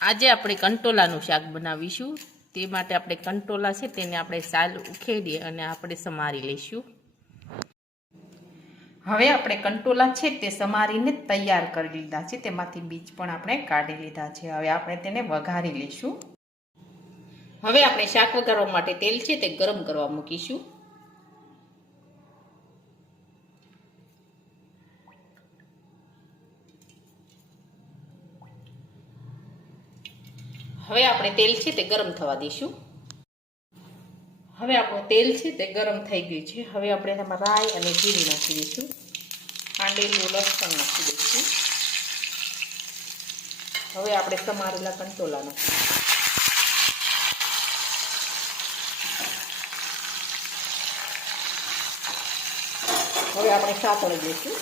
આજે આપણે કંટોલાનું શાક બનાવીશું. તે માટે આપણે કંટોલા છે તેને આપણે સાલ ઉખેડી અને આપણે સમારી લઈશું. હવે આપણે કંટોલા છે તે સમારીને તૈયાર કરી લીધા છે. તેમાંથી બીજ પણ આપણે કાઢી લીધા છે. હવે આપણે તેને વઘારી લઈશું. હવે આપણે શાક વઘારવા માટે તેલ છે તે ગરમ કરવા મૂકીશું. હવે આપણે તેલ છે તે ગરમ થવા દઈશું. હવે આપણું તેલ છે તે ગરમ થઈ ગયું છે. હવે આપણે તેમાં રાઈ અને જીરું નાખી દઈશું. ખાંડેલું લસણ નાખી દઈશું. હવે આપણે સમારેલા કંટોલા નાખીશું. હવે આપણે સાતળી દઈશું.